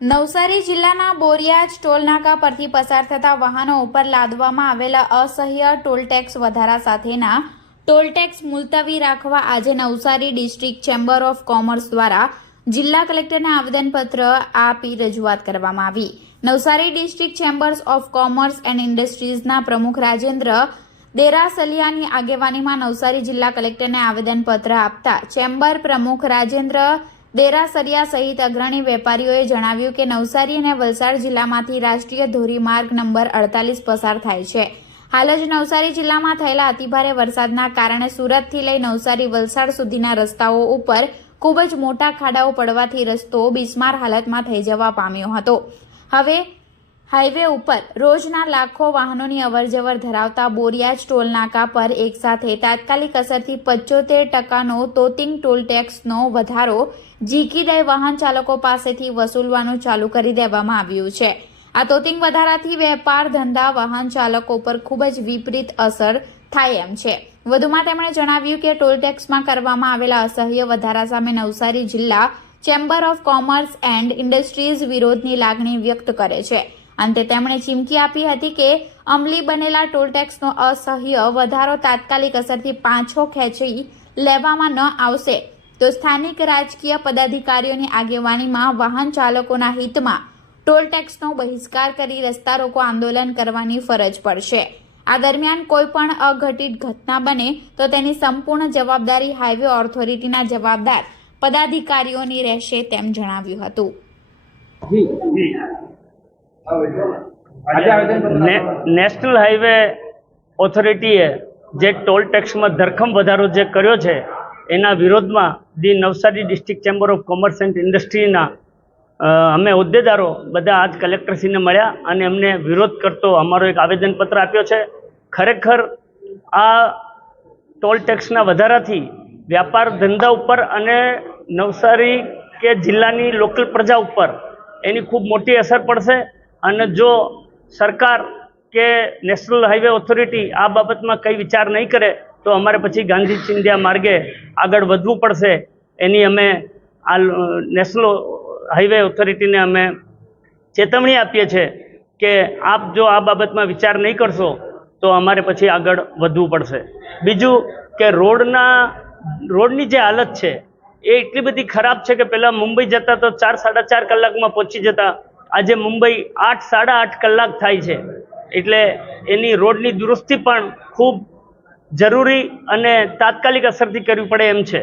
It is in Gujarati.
નવસારી જિલ્લાના બોરિયાજ ટોલનાકા પરથી પસાર થતા વાહનો ઉપર લાદવામાં આવેલા અસહ્ય ટોલટેક્સ વધારા સાથેના ટોલટેક્સ મુલતવી રાખવા આજે Navsari district chamber of commerce દ્વારા જિલ્લા કલેક્ટરને આવેદનપત્ર આપી રજૂઆત કરવામાં આવી। Navsari district chambers of commerce and ઇન્ડસ્ટ્રીઝના પ્રમુખ રાજેન્દ્ર દેરાસલિયાની આગેવાનીમાં નવસારી જિલ્લા કલેક્ટરને આવેદનપત્ર આપતા ચેમ્બર પ્રમુખ રાજેન્દ્ર દેરાસરિયા સહિત અગ્રણી વેપારીઓએ જણાવ્યું કે નવસારી અને વલસાડ જિલ્લામાંથી રાષ્ટ્રીય ધોરીમાર્ગ નંબર 48 પસાર થાય છે। હાલ જ નવસારી જિલ્લામાં થયેલા અતિભારે વરસાદના કારણે સુરતથી લઈ નવસારી વલસાડ સુધીના રસ્તાઓ ઉપર ખૂબ જ મોટા ખાડાઓ પડવાથી રસ્તો બિસ્માર હાલતમાં થઈ જવા પામ્યો હતો। હવે હાઈવે ઉપર રોજના લાખો વાહનોની અવરજવર ધરાવતા બોરિયાજ ટોલનાકા પર એકસાથે તાત્કાલિક અસરથી 75% તોતિંગ ટોલ ટેક્સનો વધારો ઝીકી દઈ વાહન ચાલકો પાસેથી વસૂલવાનું ચાલુ કરી દેવામાં આવ્યું છે। આ તોતિંગ વધારાથી વેપાર ધંધા વાહન ચાલકો પર ખૂબ જ વિપરીત અસર થાય એમ છે। વધુમાં તેમણે જણાવ્યું કે ટોલ ટેક્સમાં કરવામાં આવેલા અસહ્ય વધારા સામે નવસારી જિલ્લા chamber of commerce and industries વિરોધની લાગણી વ્યક્ત કરે છે। અંતે તેમણે ચીમકી આપી હતી કે અમલી બનેલા ટોલ ટેક્સનો અસહ્ય વધારો તાત્કાલિક અસરથી પાછો ખેંચી લેવામાં ન આવશે તો સ્થાનિક રાજકીય પદાધિકારીઓની આગેવાનીમાં વાહન ચાલકોના હિતમાં ટોલ ટેક્સનો બહિષ્કાર કરી રસ્તા રોકો આંદોલન કરવાની ફરજ પડશે। આ દરમિયાન કોઈ પણ અઘટિત ઘટના બને તો તેની સંપૂર્ણ જવાબદારી હાઈવે ઓથોરિટીના જવાબદાર પદાધિકારીઓની રહેશે તેમ જણાવ્યું હતું। નેશનલ હાઈવે ઓથોરિટીએ જે ટોલ ટેક્સમાં ધરખમ વધારો જે કર્યો છે એના વિરોધમાં the Navsari district chamber of commerce and ઇન્ડસ્ટ્રીના અમે હોદ્દેદારો બધા આજ કલેક્ટરશ્રીને મળ્યા અને એમને વિરોધ કરતો અમારો એક આવેદનપત્ર આપ્યો છે। ખરેખર આ ટોલ ટેક્સના વધારાથી વ્યાપાર ધંધા ઉપર અને નવસારી કે જિલ્લાની લોકલ પ્રજા ઉપર એની ખૂબ મોટી અસર પડશે અને જો સરકાર કે નેશનલ હાઈવે ઓથોરિટી આ બાબતમાં કંઈ વિચાર નહીં કરે તો અમારે પછી ગાંધી ચિંધ્યા માર્ગે આગળ વધવું પડશે। એની અમે આ નેશનલ હાઈવે ઓથોરિટીને અમે ચેતવણી આપીએ છીએ કે આપ જો આ બાબતમાં વિચાર નહીં કરશો તો અમારે પછી આગળ વધવું પડશે। બીજું કે રોડની જે હાલત છે એ એટલી બધી ખરાબ છે કે પહેલાં મુંબઈ જતા તો 4-4.5 કલાકમાં પહોંચી જતા, આજે મુંબઈ 8-8.5 કલાક થાય છે। એટલે એની રોડની દુરસ્તી પણ ખૂબ જરૂરી અને તાત્કાલિક અસરથી કરવી પડે એમ છે।